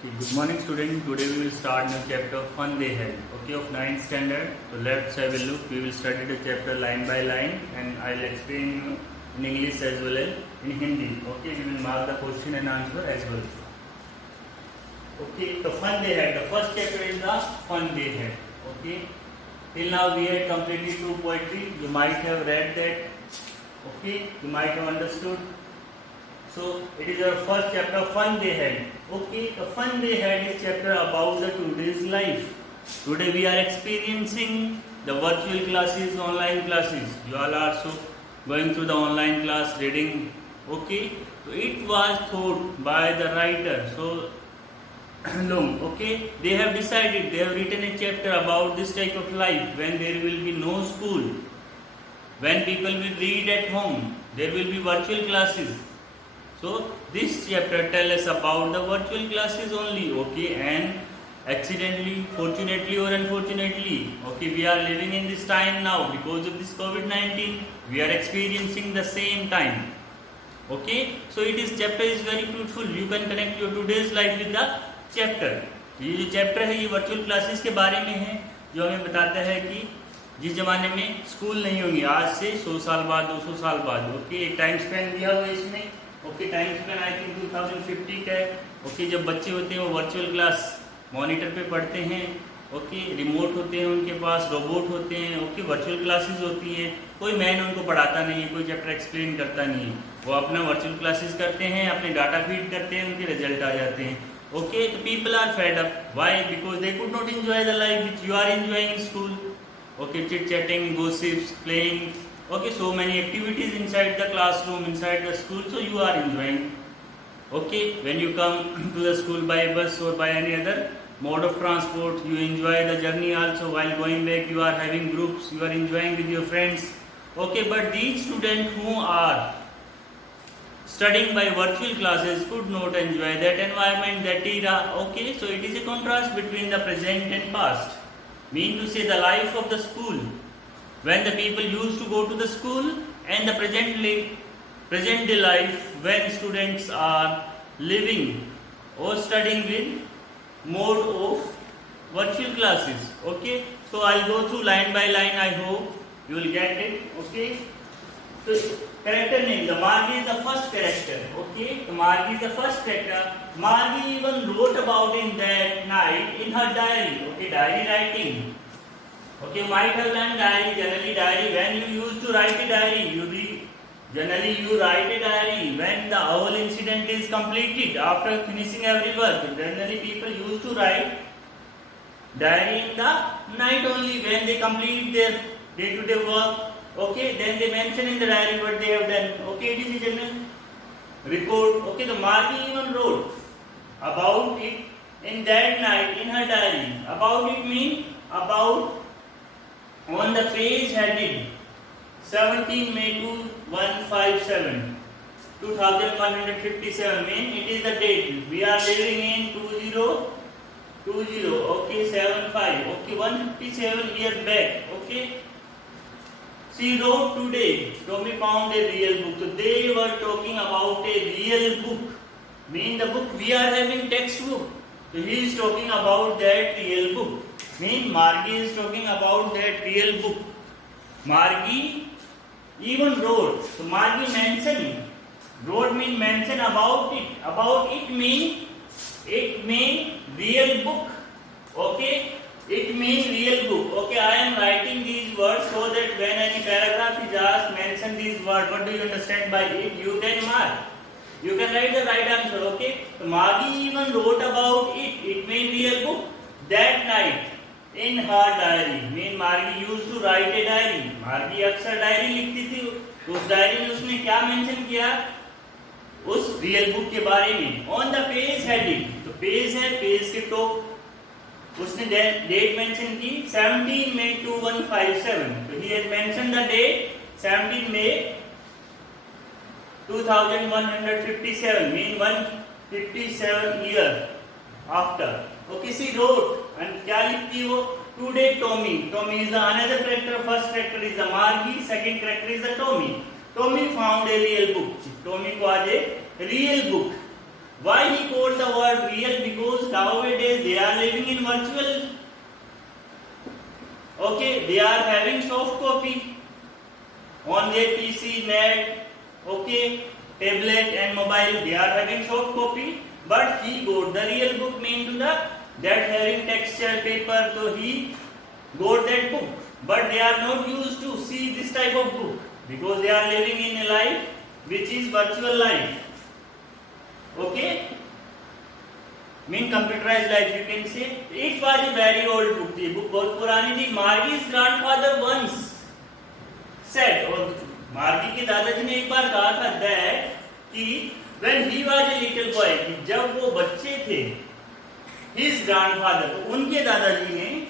Okay, good morning student. Today we will start new chapter Fun They Had. Okay, of 9th standard. So let's have a look. We will study the chapter line by line and I'll explain you in English as well as in Hindi. Okay, we will mark the question and answer as well. Okay, the fun they had. The first chapter is the fun they had. Okay, till now we had completed 2 poetry. You might have read that. Okay, you might have understood. So it is our first chapter, fun they had. Okay, the fun they had is chapter about the today's life. Today we are experiencing the virtual classes, online classes. You all are so going through the online class, reading. Okay, so it was thought by the writer. So long. Okay, they have decided. They have written a chapter about this type of life when there will be no school, when people will read at home. There will be virtual classes. So this chapter tells us about the virtual classes only, okay, and accidentally, fortunately or unfortunately, okay, we are living in this time now because of this COVID-19. We are experiencing the same time, okay. So it is chapter is very fruitful. You can connect your today's life with the chapter. ये जो chapter है ये virtual classes के बारे में है, जो हमें बताता है कि जिस जमाने में स्कूल नहीं होंगे आज से 100 साल बाद 200 साल बाद, ओके, एक टाइम स्पेन दिया हुआ है इसमें. Okay, time Spain I think 2050 का है. ओके, जब बच्चे होते हैं वो वर्चुअल क्लास मॉनिटर पे पढ़ते हैं. ओके, रिमोट होते हैं उनके पास, रोबोट होते हैं. ओके, वर्चुअल क्लासेस होती हैं. कोई मैन उनको पढ़ाता नहीं है, कोई चैप्टर एक्सप्लेन करता नहीं है. वो अपना वर्चुअल क्लासेस करते हैं, अपने डाटा फीड करते हैं, उनके रिजल्ट आ जाते हैं. ओके, तो people are fed up. Why? Because they could not enjoy the life which you are enjoying in school. Okay, chit chatting, gossips, playing. Okay, so many activities inside the classroom, inside the school, so you are enjoying. Okay, when you come to the school by bus or by any other mode of transport, you enjoy the journey also. While going back, you are having groups, you are enjoying with your friends. Okay, but these students who are studying by virtual classes could not enjoy that environment, that era. Okay, so it is a contrast between the present and past. Mean to say the life of the school when the people used to go to the school and the present day life when students are living or studying with mode of virtual classes. Okay, so I'll go through line by line. I hope you will get it. Okay, so character name, the Margie is the first character. Okay, the Margie is the first character. Margie even wrote about in that night in her diary. Okay, diary writing. Okay, you might have learned diary, generally diary. When you used to write a diary, generally you write a diary when the whole incident is completed after finishing every work. Generally people used to write diary in the night only when they complete their day-to-day work. Okay, then they mention in the diary what they have done. Okay, it is a general record. Okay, the Margie even wrote about it in that night in her diary. About it mean about on the page headed 17 May 2157 2157 mean it is the date. We are living in 2020. Okay, 75. Okay, 157 years back. Okay, she wrote today. Tommy found a real book. So they were talking about a real book. Mean the book we are having textbook. So he is talking about that real book. Mean Margie is talking about that real book. Margie even wrote. So Margie mentioned. Wrote mean mention about it. About it mean real book. Okay. It means real book. Okay, I am writing these words so that when any paragraph is asked, mention these words. What do you understand by it? You can mark. You can write the right answer. Okay. So Margie even wrote about it. It means real book. That night in her diary. Mean Margie used to write a diary. Margie अक्सर diary लिखती थी. उस diary में उसने क्या mention किया? उस real book के बारे में. On the page heading. तो पेज है, पेज के टॉप उसने डेट मेंशन की 17 मई 2157. तो ही has mention the date 17 May 2157 mean 157 year after. Okay, she wrote and क्या लिखती वो? Today Tommy. Tommy is the another character. First character is the Margie. Second character is the Tommy. Tommy found a real book. Tommy को आज एक real book. Why he called the word real? Because nowadays they are living in virtual. Okay, they are having soft copy on their PC, net, okay, tablet and mobile. They are having soft copy, but he got the real book, mean to the that having texture paper. So he got that book, but they are not used to see this type of book because they are living in a life which is virtual life. Okay, mean computerized life you can say. It was a very old book. The book बहुत पुरानी थी. Margie's grandfather once said, और मार्गी के दादाजी ने एक बार कहा था that कि when he was a little boy, जब वो बच्चे थे, his grandfather, तो उनके दादाजी ने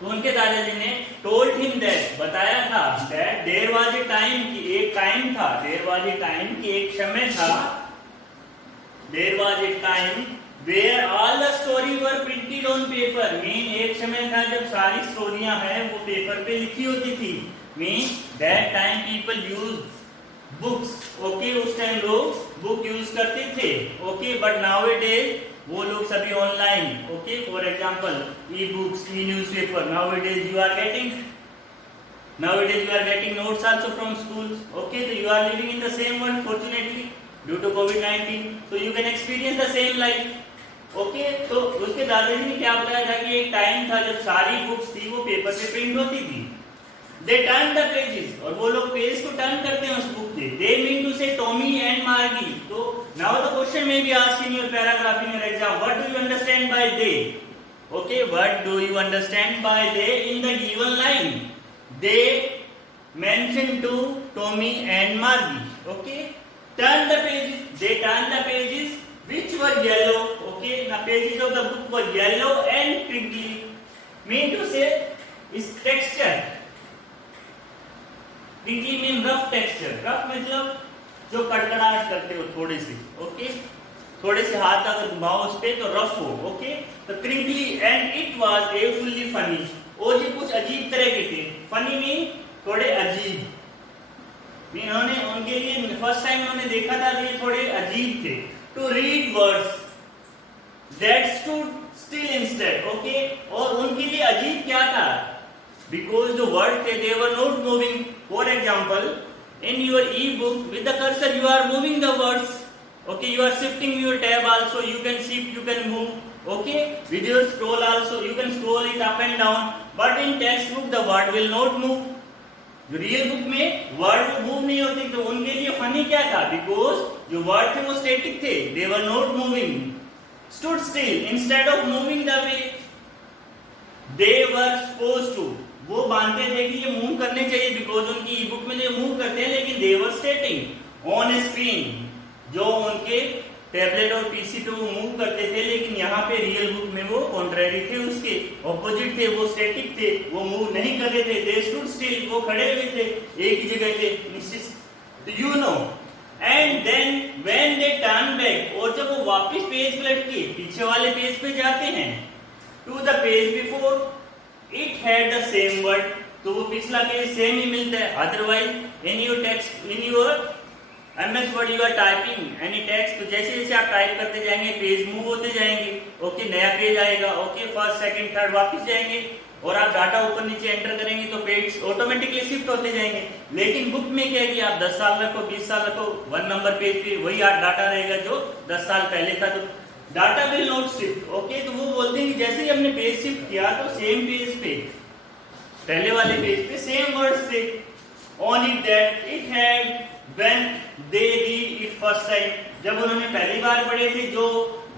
तो उनके दादाजी ने टोल्ड हिम दैट, बताया था that there was a time, कि एक टाइम था, देयर वाज ए टाइम कि एक समय था, there was a time where all the story were printed on paper, mean एक समय था जब सारी स्टोरियां हैं वो पेपर पे लिखी होती थी, mean that time people use books. Okay, उस टाइम लोग बुक यूज करते थे. ओके, बट नाउअडेज वो लोग सभी online. Okay, for example e books, e newspaper. Nowadays you are getting notes also from schools. Okay, so you are living in the same world fortunately due to COVID-19, so you can experience the same life. Okay, तो उसके दादाजी ने क्या बताया था कि एक time था जब सारी बुक्स थी वो पेपर पे प्रिंट होती थी. They turn the pages, और वो लोग पेज को टर्न करते हैं उस बुक के. They mean to say Tommy and Margie. So now the question may be asked in your paragraph in your exam. What do you understand by they? Okay, what do you understand by they in the given line? They mention to Tommy and Margie. Okay, turn the pages. They turn the pages which were yellow. Okay, the pages of the book were yellow and crinkly. Mean to say is texture. Crinkly mean rough texture. Rough मतलब जो कड़कड़ाहट करते हो थोड़े से. Okay, थोड़े से हाथ अगर घुमाओ उस पे तो रफ हो. ओके, तो crinkly and it was a fully funny. और ये कुछ अजीब तरह के थे. फनी मीन थोड़े अजीब. इन्होंने उनके लिए फर्स्ट टाइम उन्होंने देखा था ये थोड़े अजीब थे. To read words that stood still instead. Okay, और उनके लिए अजीब क्या था? Because जो word थे they were not moving. For example, in your e-book with the cursor you are moving the words. Okay, you are shifting your tab also. You can shift, you can move. Okay, with your scroll also you can scroll it up and down. But in textbook the word will not move. जो real book में word move नहीं होते. तो उनके लिए funny क्या था? Because जो वर्ड थे वो स्टैटिक थे. They were not moving. Stood still instead of moving the way they were supposed to. वो मानते थे कि ये मूव करने चाहिए बिकॉज उनकी ई बुक में जो मूव करते हैं, लेकिन दे वर स्टेटिंग ऑन स्क्रीन. जो उनके टैबलेट और पीसी पे वो मूव करते थे, लेकिन यहाँ पे रियल बुक में वो कॉन्ट्रेरी थे, उसके ऑपोजिट थे. वो स्टैटिक थे, वो मूव नहीं कर रहे थे. दे स्टूड स्टिल, वो खड़े हुए थे एक ही जगह पे निश्चित. तो you know and then when they turn back, और जब वो वापस पेज पलट के पीछे वाले पेज पे जाते हैं to the page before it had the same word. तो वो पिछला पेज सेम ही मिलता है. Otherwise in your text, in your MS Word you are typing any text, तो जैसे जैसे आप टाइप करते जाएंगे पेज मूव होते जाएंगे. ओके, नया पेज आएगा. ओके, फर्स्ट सेकंड थर्ड वापस जाएंगे और आप डाटा ऊपर नीचे एंटर करेंगे तो पेज ऑटोमेटिकली शिफ्ट होते जाएंगे. लेकिन बुक में क्या है कि आप 10 साल रखो, 20 साल रखो, 1 नंबर पेज पे वही डाटा रहेगा जो 10 साल पहले था. तो data will not shift. Okay, तो वो बोलते हैं कि जैसे ही हमने पेज शिफ्ट किया तो सेम पेज पे, पहले वाले पेज पे सेम वर्ड्स थे. On it that it had when they read it first time, जब उन्होंने पहली बार पढ़े थे जो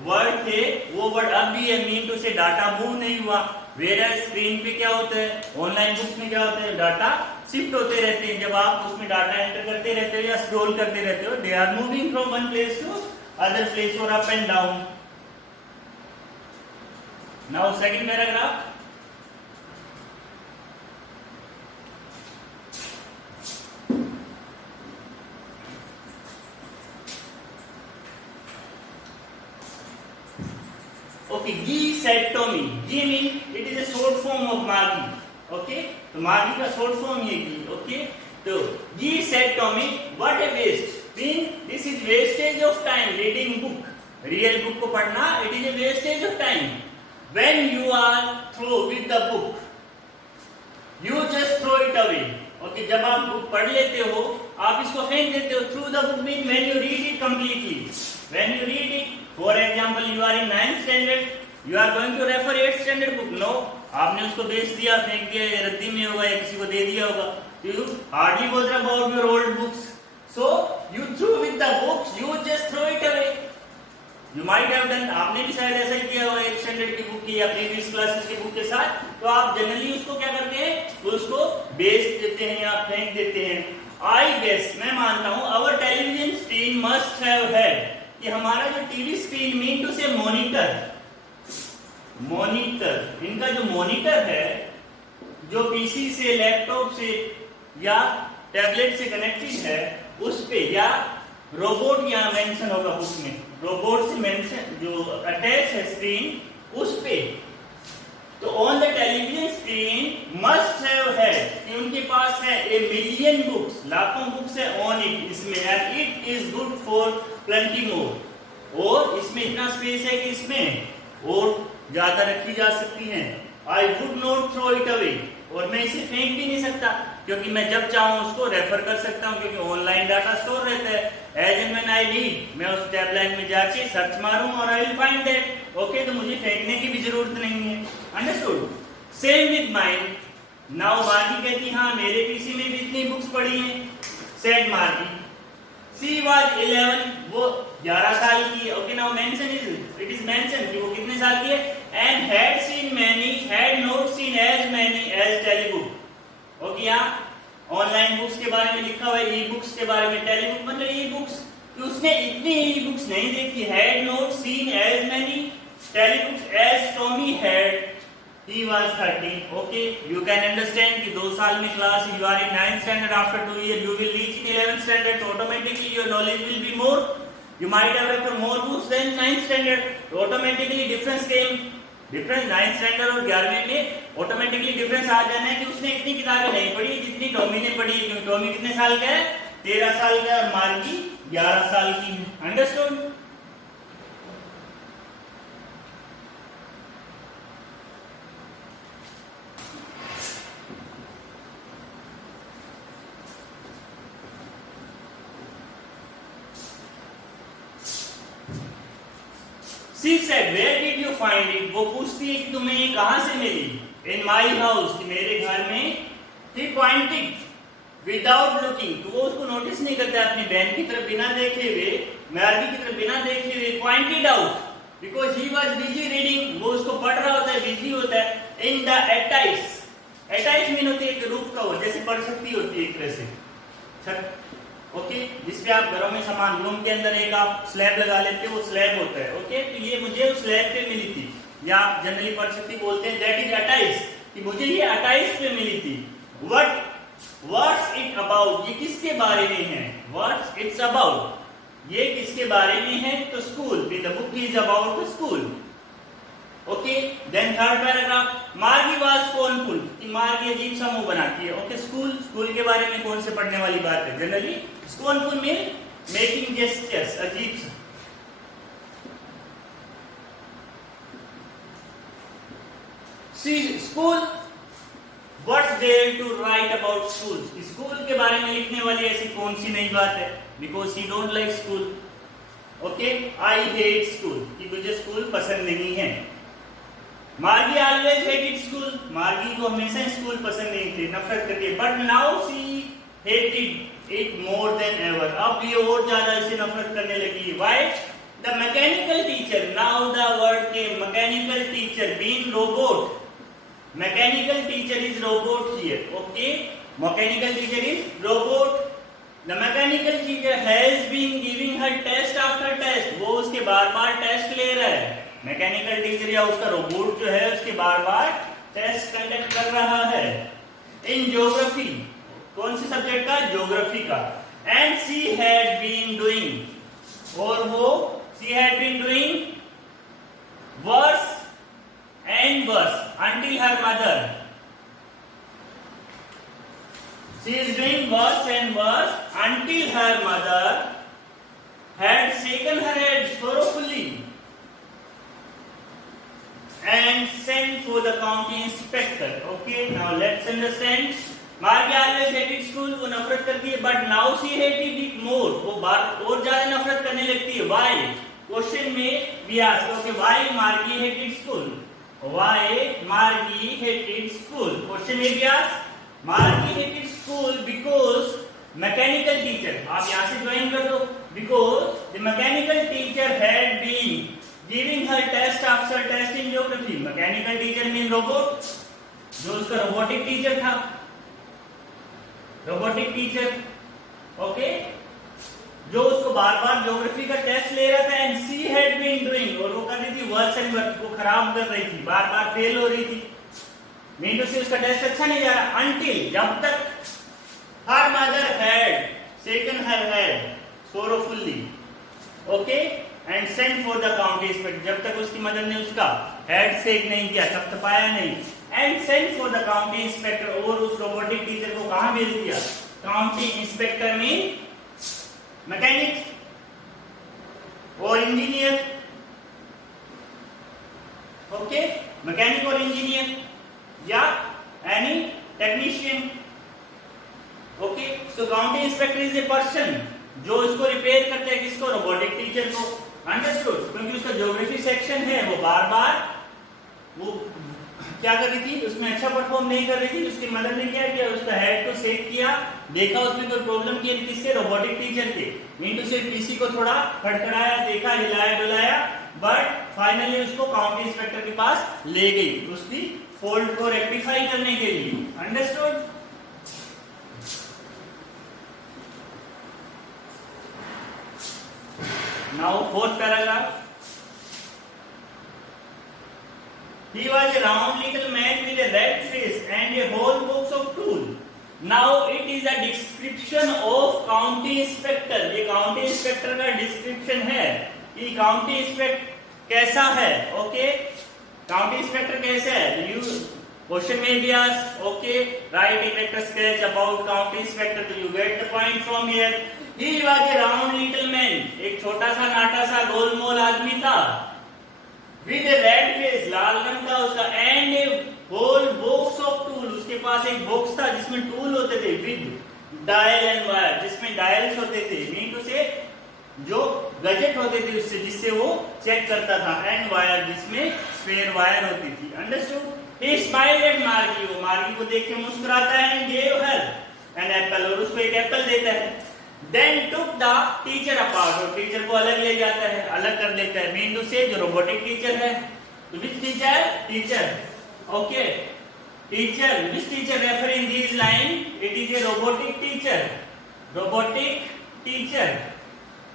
वर्ड थे वो वर्ड अब भी है. मीन टू से डाटा मूव नहीं हुआ. वेयर स्क्रीन पे क्या होता है, ऑनलाइन बुक्स में क्या होता है, डाटा शिफ्ट होते रहते हैं. जब आप उसमें डाटा एंटर करते रहते हो या स्क्रॉल करते रहते हो, they are moving from one place to other place और up and down. Now second paragraph. Okay, G said Tommy. G mean it is a short form of Margie. Okay, तो Margie का short form ये G. Okay, तो G said Tommy, what a waste. Mean this is wastage of time reading book. Real book को पढ़ना, it is a wastage of time. When you are through with the book, you just throw it away. Okay, जब आप book पढ़ लेते हो, आप इसको फेंक देते हो. Through the book mean when you read it completely. When you read it, for example, you are in 9th standard, you are going to refer 8th standard book. No, आपने उसको बेच दिया, फेंक दिया, या रद्दी में होगा या किसी को दे दिया होगा. You hardly bother about your old books. So you threw with the books, you just throw it away. You might have done, आपने भी शायद ऐसा ही किया होगा 8th स्टैंडर्ड की बुक की या प्रीवियस क्लासेस की बुक के साथ. तो आप जनरली उसको क्या करते हैं, उसको बेच देते हैं या फेंक देते हैं. आई गेस, मैं मानता हूं, our television screen must have had, कि हमारा जो TV screen mean to say monitor, इनका जो मॉनिटर है, जो पीसी से, लैपटॉप से या टैबलेट से कनेक्टेड है, उस पे, या रोबोट यहाँ मेंशन होगा बुक में, रोबोट से मेंशन जो अटैच है स्क्रीन, उस पे. तो on the television screen must have had, कि उनके पास है ए मिलियन बुक्स, लाखों बुक्स है ऑन इट, इसमें, and it is good for plenty more, और इसमें इतना स्पेस है कि इसमें और ज्यादा रखी जा सकती हैं. I would not throw it away, और मैं इसे फेंक भी नहीं सकता, क्योंकि मैं जब चाहूं उसको रेफर कर सकता हूं, क्योंकि ऑनलाइन डाटा स्टोर रहता है. As and when I need, मैं उस टैब लाइन में जाके सर्च मारूं और I will find that. Okay, तो मुझे फेंकने की भी जरूरत नहीं है. Understood? Same with mine. Now Margie कहती, हाँ मेरे पीसी में भी इतनी बुक्स पड़ी हैं. सेड मार्गी. सी वाज 11, वो 11 साल की है. Okay, now mention it is mention कि वो कितने साल की है. And had seen many, had not seen as many as telebook. Okay, यहाँ ऑनलाइन बुक्स के बारे में लिखा हुआ है, ई बुक्स के बारे में. टेलीबुक मतलब ई बुक्स, उसने इतनी ई बुक्स नहीं देखी. Had not seen as many telebooks as Tommy had. He was 13. Okay, you can understand कि 2 साल में class, you are in 9th standard, after 2 years you will reach in 11th standard, so automatically your knowledge will be more. You might have read more books than 9th standard, so automatically difference came. Difference 9th standard और 11वीं में automatically difference आ जाना है कि उसने इतनी किताबें नहीं पढ़ी जितनी टॉमी ने पढ़ी. क्योंकि टॉमी कितने साल का है, 13 साल का, और मार्गी 11 साल की. Understood? She said, where did you find it? वो पूछती है कि तुम्हें ये कहाँ से मिली. In my house, कि मेरे घर में. He pointed without looking, तो वो उसको नोटिस नहीं करता, अपनी बहन की तरफ बिना देखे हुए, मार्गी की तरफ बिना देखे हुए, pointed out because he was busy reading, वो उसको पढ़ रहा होता है, बिजी होता है. In the attice, attice mean होती है एक रूफ कवर, जैसे पढ़ सकती होती है एक तरह से छत. ओके, जिसपे आप घरों में सामान, रूम के अंदर एक आप स्लैब लगा लेते हो, वो स्लैब होता है. ओके, तो ये मुझे उस स्लैब पे मिली थी, या आप जनरली पढ़ सकती बोलते हैं दैट इज अटाइस, कि मुझे ये अटाइस पे मिली थी. व्हाट्स इट अबाउट, ये किसके बारे में है. व्हाट्स इट्स अबाउट, ये किसके बारे में है. तो school, the book is about the school. Okay, then third paragraph. Margie was स्cornful, कि मार्गी अजीब सा मुंह बनाती है. ओके, स्कूल के बारे में कौन से पढ़ने वाली बात है. जनरली स्cornful मीन मेकिंग जेस्चर्स, अजीब सा. School, what's there to write about school, school के बारे में लिखने वाली ऐसी कौन सी नई बात है. Because she don't like school. Okay, I hate school, कि मुझे स्कूल पसंद नहीं है. मार्गी ऑलवेज हेटेड स्कूल, मार्गी को हमेशा स्कूल पसंद नहीं थे, नफरत करती है. But now she hated it more than ever, अब ये और ज्यादा इसे नफरत करने लगी. Why? The mechanical teacher, now the word के mechanical teacher being robot. Mechanical teacher is robot here. Okay, mechanical teacher is robot. The mechanical teacher has been giving her test after test, वो उसके बार बार test ले रहा है. Mechanical teacher या उसका robot जो है उसके बार बार टेस्ट कंडक्ट कर रहा है. इन ज्योग्राफी, कौन से सब्जेक्ट का? ज्योग्राफी का. And she had been doing, और वो she had been doing worse and worse until her mother. She is doing worse and worse until her mother had shaken her head sorrowfully and sent for the county inspector. Okay, now let's understand. मार्गी always hated school, वो नफरत करती है, but now she hated it more. वो बार और ज्यादा नफरत करने लगती है. Why? Question में we ask, okay, why Margie hated school? Why Margie hated school? Question में we ask, Margie hated school because mechanical teacher. आप यहाँ से join कर दो. Because the mechanical teacher had been giving her test after test in geography. Mechanical teacher mean robot. जो उसका robotic teacher था. Robotic teacher, okay, जो उसको बार बार ज्योग्राफी का टेस्ट ले रहा था. And she had been doing, और वो कर रही थी वर्स एंड वर्स, वो खराब कर रही थी, बार बार फेल हो रही थी. मीन टू से उसका टेस्ट अच्छा नहीं जा रहा. अंटिल, जब तक her mother had shaken her head sorrowfully, okay, and sent for the county inspector, जब तक उसकी मदर ने उसका हेड शेक नहीं किया, थपथपाया नहीं, and sent for the county inspector, और उस रोबोटिक टीचर को कहां भेज दिया? काउंटी इंस्पेक्टर में मैकेनिक और इंजीनियर, ओके, मैकेनिक और इंजीनियर या any technician. Okay, so county inspector is a person जो इसको रिपेयर करता है. किसको? रोबोटिक टीचर को. अंडरस्टूड? क्योंकि उसका ज्योग्राफी सेक्शन है, वो बार बार वो क्या कर रही थी, उसमें अच्छा परफॉर्म नहीं कर रही थी. उसकी मदर ने क्या किया? उसका हेड को सेक किया, देखा उसमें कोई प्रॉब्लम की, किससे? रोबोटिक टीचर के. मीन से पीसी को थोड़ा खड़खड़ाया, देखा, हिलाया डुलाया, बट फाइनली उसको काउंटी इंस्पेक्टर के पास ले गई उसकी फॉल्ट को रेक्टिफाई करने के लिए. Understood? Now fourth paragraph. He was a round little man with a red face and a whole box of tools. Now it is a description of county inspector. ये county inspector का description है कि county inspector कैसा है. Okay, county inspector कैसा है? You question may be asked. Okay, write a character sketch about county inspector. Do you get the point from here? He was a round little man. एक छोटा सा नाटा सा गोलमोल आदमी था. With a red face, लाल रंग का उसका, and a whole box of tool, उसके पास एक बॉक्स था जिसमें टूल होते थे, with dial and wire, जिसमें डायल्स होते थे, मीन टू से जो गैजेट होते थे उससे, जिससे वो चेक करता था, एंड वायर, जिसमें स्पेयर वायर होती थी. Understood? He smiled at Margie, वो मार्गी को देख के मुस्कुराता है, and gave her an apple, और उसको एक एप्पल देता है. Then took the teacher apart, और टीचर को अलग ले जाता है, अलग कर देता है. मीन टू से जो रोबोटिक टीचर है, तो which teacher? Teacher. Okay, teacher. Which teacher referring this line? It is a robotic teacher. Robotic teacher.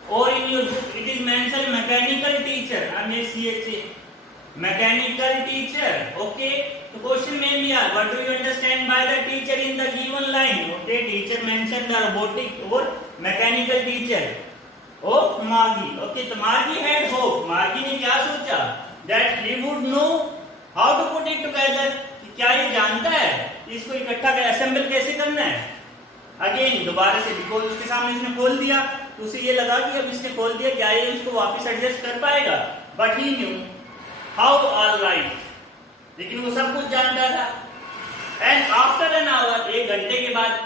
Or in your book it is mentioned mechanical teacher. M-A-C-H-A. Mechanical teacher. Okay. So question may be asked, what do you understand by the teacher in the given line? Okay, teacher mentioned the robotic or mechanical teacher of Margie. Okay, so Margie had hope. Margie ने क्या सोचा? That he would know how to put it together. कि क्या ये जानता है कि इसको इकट्ठा कर assemble कैसे करना है? Again दोबारा से, because उसके सामने इसने खोल दिया, तो उसे ये लगा कि अब इसने खोल दिया, क्या ये उसको वापस एडजस्ट कर पाएगा? But he knew how all right. लेकिन वो सब कुछ जानता था. एंड आफ्टर एन आवर, एक घंटे के बाद,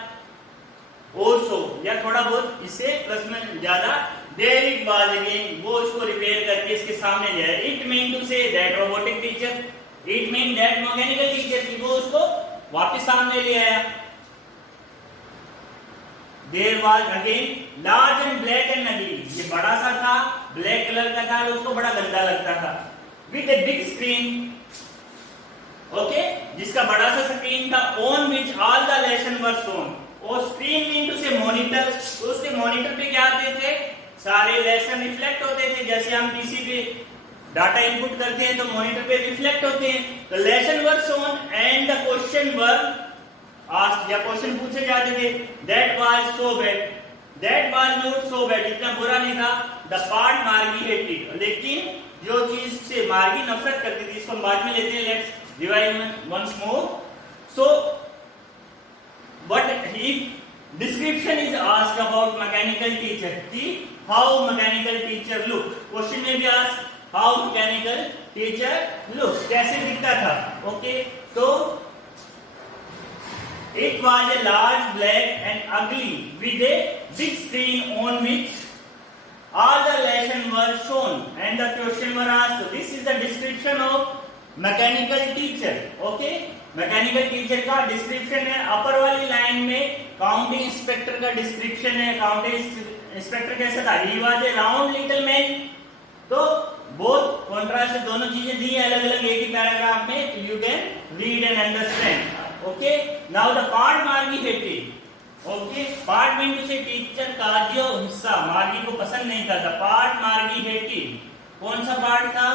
also या थोड़ा बहुत इससे प्लस में ज्यादा, there it was again, वो इसको रिपेयर करके इसके सामने ले आया. It mean to say that robotic teacher, it mean that mechanical teacher, कि वो उसको वापस सामने ले आया. There was again large and black and ugly, ये बड़ा सा था, ब्लैक कलर का था, उसको बड़ा गंदा लगता था. With a big screen, okay, जिसका बड़ा सा स्क्रीन था, on which all the lesson were shown. और screen mean to say monitor, तो उसके मॉनिटर पे क्या आते थे? सारे लेसन रिफ्लेक्ट होते थे. जैसे हम पीसी पे डाटा इनपुट करते हैं तो मॉनिटर पे रिफ्लेक्ट होते हैं. तो lesson were shown and the question were asked, या क्वेश्चन पूछे जाते थे. That was so bad, that was not so bad, इतना बुरा नहीं था. द पार्ट मार्गी हेटेड, लेकिन जो चीज से मार्गी नफरत करती थी, इसको हम बाद में लेते हैं, let's revise once more. So what he description is asked about mechanical teacher, कि how mechanical teacher look. Question में भी ask how mechanical teacher look, कैसे दिखता था। ओके, तो it was a large, black and ugly with a big screen on which all the lessons were shown and the question were asked. So this is the description of mechanical teacher. Okay, mechanical teacher का description है। अपर वाली line में counting inspector का description है। Counting inspector कैसा था? He was a round little man। तो both contrast दोनों चीजें दी है अलग अलग एक ही पैराग्राफ में, you can read and understand. Okay, now the part मार्गी hated. Okay, part मीन से टीचर का जो हिस्सा मार्गी को पसंद नहीं था, पार्ट मार्गी hated। कौन सा पार्ट था?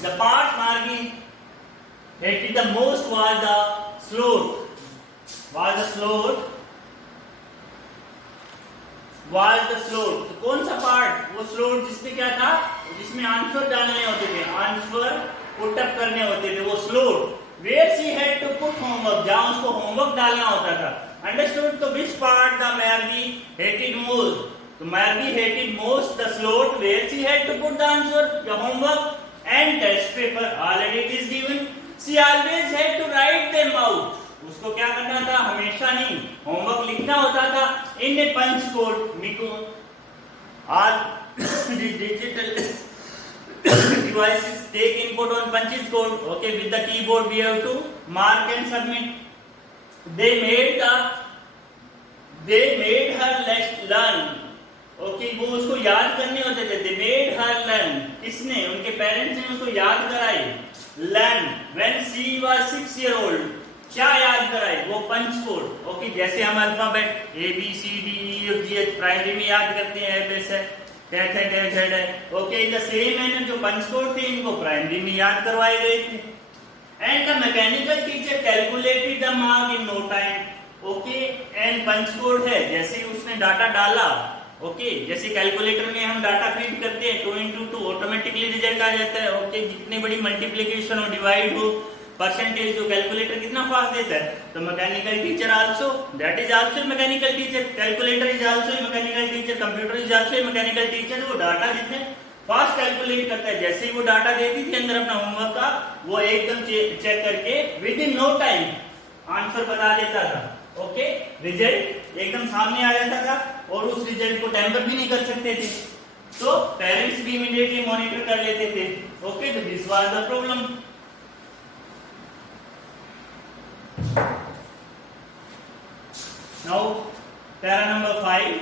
The part Margie hated the most was the slot. Was the slot? Was the slot? तो कौन सा पार्ट? वो स्लोट जिसमें क्या था? जिसमें आंसर डालने होते थे, आंसर पुट अप करने होते थे, वो slot. Where she had to put homework, जहाँ उसको होमवर्क डालना होता था। Understood? तो which part the Margie hated most? तो Margie hated most the slot where she had to put the answer, the homework and test paper already it is given. She always had to write them out. उसको क्या करना था? हमेशा नहीं homework लिखना होता था in a punch code. Miko all the digital devices take input on punches code. Okay, with the keyboard we have to mark and submit. They made her learn. Okay, वो उसको याद करने होते थे। They made her learn. किसने? उनके parents ने उसको याद कराई। Learn when she was 6 years old. क्या याद कराई? वो पंच कोड। ओके, जैसे हम alphabet A B C D E F G H primary में याद करते हैं, एबेस है, टेट है, डेट है। Okay, in the same manner जो पंच कोड थे इनको प्राइमरी में याद करवाए गए थे। And the mechanical teacher calculated the mark in no time. Okay, and punch code है, जैसे उसने डाटा डाला, ओके, जैसे कैलकुलेटर में हम डाटा फीड करते हैं 2 into 2 ऑटोमेटिकली रिजल्ट आ जाता है। ओके, जितनी बड़ी मल्टीप्लिकेशन हो, डिवाइड हो, परसेंटेज जो कैलकुलेटर कितना फास्ट देता है, तो mechanical teacher also, that is also mechanical teacher. Calculator is also mechanical teacher, computer is also mechanical teacher. वो डाटा जितने फास्ट कैलकुलेट करता है, जैसे ही वो डाटा देती थी अंदर अपना होमवर्क का, वो एकदम चेक करके within no time answer बता देता था। ओके, रिजल्ट एकदम सामने आ जाता था और उस रिजल्ट को टैम्पर भी नहीं कर सकते थे, तो पेरेंट्स भी इमीडिएटली मॉनिटर कर लेते थे। ओके, तो this was the problem. Now para number 5।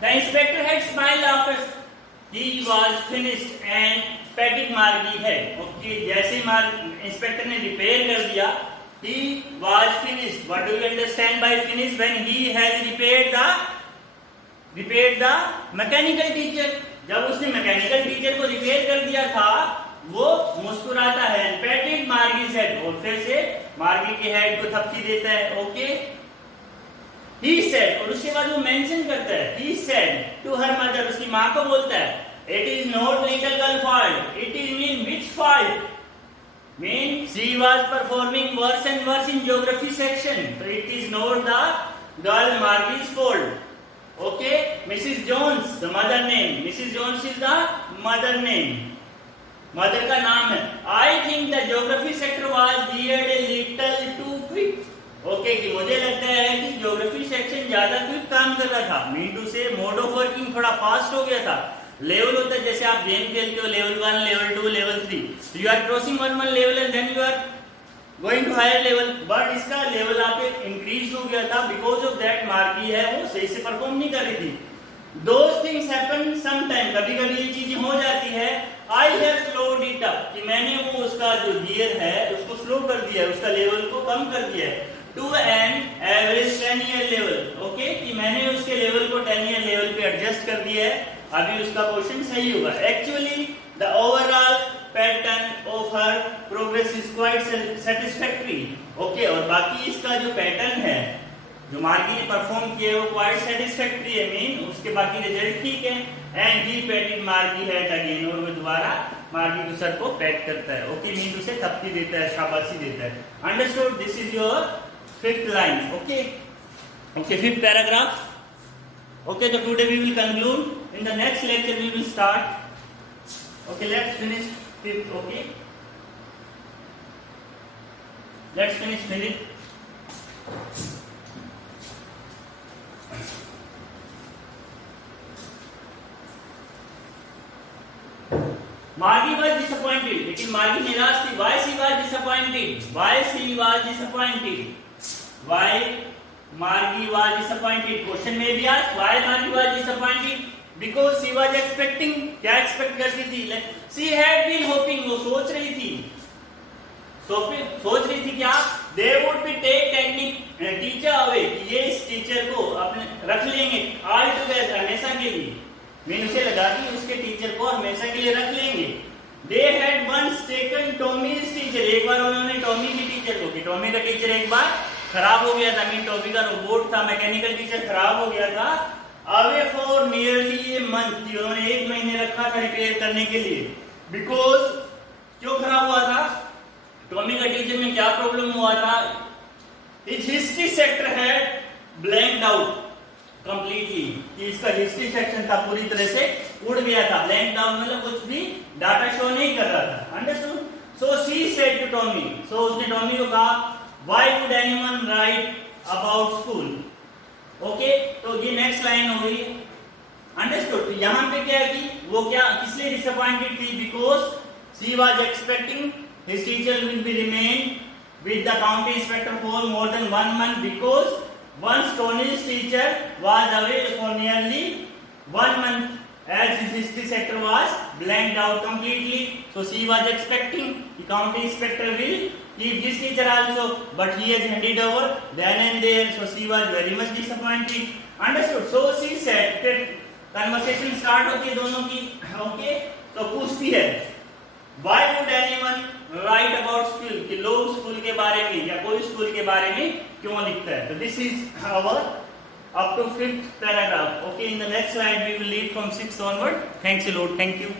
The inspector had smiled after he was finished and patted Margie head. Okay, जैसे इंस्पेक्टर ने रिपेयर कर दिया, he was finished. What do you understand by finished? When he has repaired the mechanical teacher. जब उसने mechanical teacher को repair कर दिया था, वो मुस्कुराता है, patted Margie's head, और फिर से मार्गी के हेड को थपकी देता है। ओके, he said, और उसके बाद वो मेंशन करता है, he said to her mother, उसकी माँ को बोलता है, it is not little girl fault, it is mean which fault? Mean she was performing worse and worse in geography section, so it is not the girl Margie's fault. Okay, Mrs. Jones, the mother name. Mrs. Jones is the mother name. Mother का नाम है। I think the geography sector was geared a little too quick. Okay, कि मुझे लगता है कि geography section ज्यादा quick काम कर रहा था। Mean to say mode of working थोड़ा फास्ट हो गया था। लेवल होता है जैसे आप गेम खेलते हो, level 1, level 2, level 3, you are crossing one level and then you are going to higher level, but इसका लेवल आप इंक्रीज हो गया था, बिकॉज ऑफ दैट मार्गी है वो सही से परफॉर्म नहीं कर रही थी। Those things happen some time, कभी कभी ये चीजें हो जाती है। I have slowed it up, कि मैंने वो उसका जो गियर है उसको स्लो कर दिया है, उसका लेवल को कम कर दिया है। To an average 10 year level. Okay, कि मैंने उसके लेवल को 10 ईयर लेवल पे एडजस्ट कर दिया है, अभी उसका क्वेश्चन सही होगा। Actually the overall pattern of her progress is quite satisfactory. Okay, और बाकी इसका जो पैटर्न है जो मार्गी ने परफॉर्म किया है वो क्वाइट सेटिस्फैक्टरी है, मीन उसके बाकी रिजल्ट ठीक है। एंड ही पैटेड मार्गी हेड अगेन, और वो दोबारा मार्गी के सर को पैट करता है। ओके, मीन उसे थप्पी देता है, शाबाशी देता है। Understood? This is your fifth line. Okay, okay, fifth paragraph. Okay, so today we will conclude. In the next lecture we will start. Okay, let's finish fifth. Okay, let's finish fifth. Margie was disappointed. लेकिन मार्गी निराश थी. Why she was disappointed? Why she was disappointed? Why Margie was disappointed? Question may be asked. Why Margie was disappointed? Because she was expecting. क्या expect करती थी? Like she had been hoping. वो सोच रही थी. सोच रही थी क्या? They would be take technique teacher away. ये इस टीचर को अपने रख लेंगे all together हमेशा के लिए. मैंने उसे लगा कि उसके टीचर को हमेशा के लिए रख लेंगे. They had once taken Tommy's teacher. एक बार उन्होंने टॉमी की टीचर को, कि टॉमी का टीचर एक बार खराब हो गया था, मीन टॉमी का रोबोट था, मैकेनिकल टीचर खराब हो गया था, away for nearly a month, उन्होंने 1 महीने रखा था रिपेयर करने के लिए। बिकॉज क्यों खराब हुआ था? टॉमी का टीचर में क्या प्रॉब्लम हुआ था? इस हिस्ट्री सेक्टर है ब्लैंक्ड आउट कंप्लीटली, कि इसका हिस्ट्री सेक्शन था पूरी तरह से उड़ गया था। ब्लैंक्ड आउट मतलब कुछ भी डाटा शो नहीं कर रहा था। Understood? So she said to Tommy, so उसने टॉमी को कहा, Why would anyone write about school? Okay, तो ये नेक्स्ट लाइन हो गई। अंडरस्टूड? तो यहाँ पे क्या है कि वो क्या किस लिए डिसअपॉइंटेड थी? Because she was expecting his teacher will be remain with the county inspector for more than 1 month, because once Tony's teacher was away for nearly 1 month as his history sector was blanked out completely. So she was expecting the county inspector will keep this teacher also, but he has handed over then and there. So she was very much disappointed. Understood? So she said that conversation start होती है दोनों की. Okay, तो पूछती है, why would anyone write about school? कि लोग school के बारे में या कोई स्कूल के बारे में क्यों लिखता है? तो this is our up to 5th paragraph. Okay, in the next slide we will read from 6th onward. Thanks a lot. Thank you.